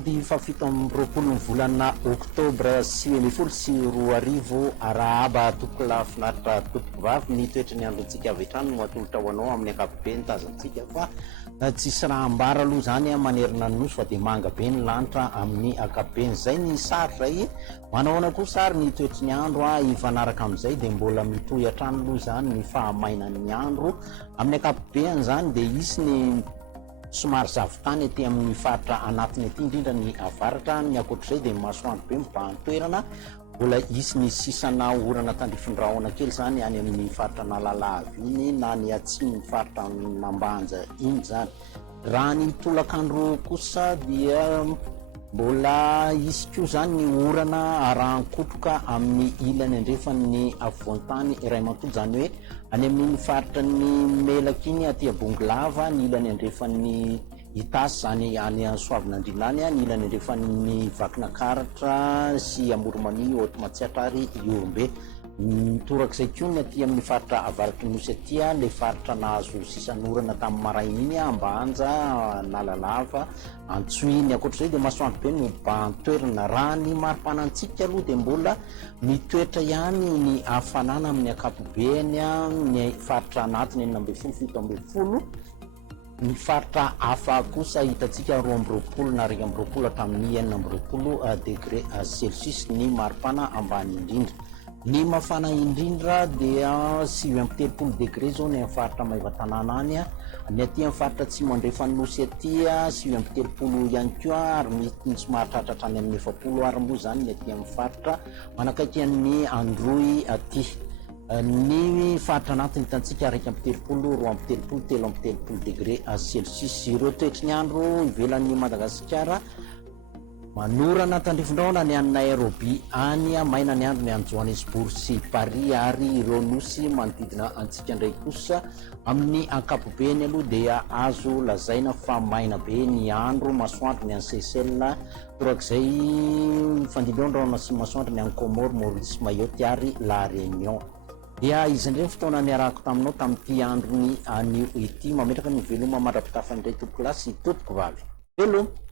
lahady fafito amin'ny roapolo ny volana oktobra 2024 arahaba toko lafinaritra topoko vavy ny toetra ny androntsika avy hatrany no atolotra ho anao amin'ny akapobe ny tazantsika fa tsisy raha ambara aloha zany manerina ny nosy fa dia manga be ny lanitra amin'ny akapobeny. Zay ny sary zay manahoana koa sary ny toetry ny andro ifanaraka amin'izay dia mbola mitohy hatrany aloha zany ny fahamainan'ny andro amin'ny akapobeny zany dia isy ny somary zavotany aty amin'ny faritra anatiny aty indrindra ny avaratra, ny akoatr'izay dia masoandro be mibahan-toerana, mbola isy ny sisana orana tandrifindrahona kely zany any amin'ny faritra nalalavy iny na ny atsimo faritra nambanja iny zany. Raha ny tolakandro kosa dia mbola isy koa zany ny orana arahan-kotroka amin'ny ilany andrefan'ny afovoan-tany iray manontolo, zany hoe any amin'ny faritra ny melaka iny aty abongolava ny ilany andrefan'ny itasy zany any soavinandrinany, ny ilany andrefan'ny vakinakaratra sy amoromani otomatsiatrary iorombe. Mitorak'izay koa ny aty amin'ny faritra avaratry nosy aty le faritra nahazo sisan'orana tamin'ny maraina iny ambanja nalalava antsoiny, akoatr'izay dia masoandro be no mibahan-toerana. Raha ny marim-panantsika aloha dia mbola mitoetra ihany ny hafanana amin'ny akapobeny ny faritra anatiny 4 ny faritra hafa kosa hitatsika 20 na 20 hatramin'ny 20 degré celsius ny maripana ambany indrindra. Ny mafana indrindra dia 9 degré zao ny faritra maivatanana any, ny aty amin'ny faritra atsimo andrefan'ny nosy aty 9 ihany koa ary misy maharitraritra any amin'ny 9 ary zany ny aty amin'ny faritra manakaiky ny androy aty. Ny faritra anatiny hitantsika 3 degré celsius. Ireo toetry ny andro ivelan'ny Madagasikara manorana tandrifindrahona ny any Nairobi any maina ny andro ny any Johannesburg sy Paris, ary ireo nosy manodidina antsika indray kosa amin'ny ankapobeny aloha dia azo lazaina fa maina be ny andro, masoandro ny any Seychelles, torak'izay Fandimby sy masoandro ny any Comore, Maurice, Mayotte ary La Réunion. Dia izy indray fotoana niarahako taminao tamin'ity andro ny anio ity, mametraka ny veloma mandrapitafa indray tompoko lasy tompoko vavy. Veloma.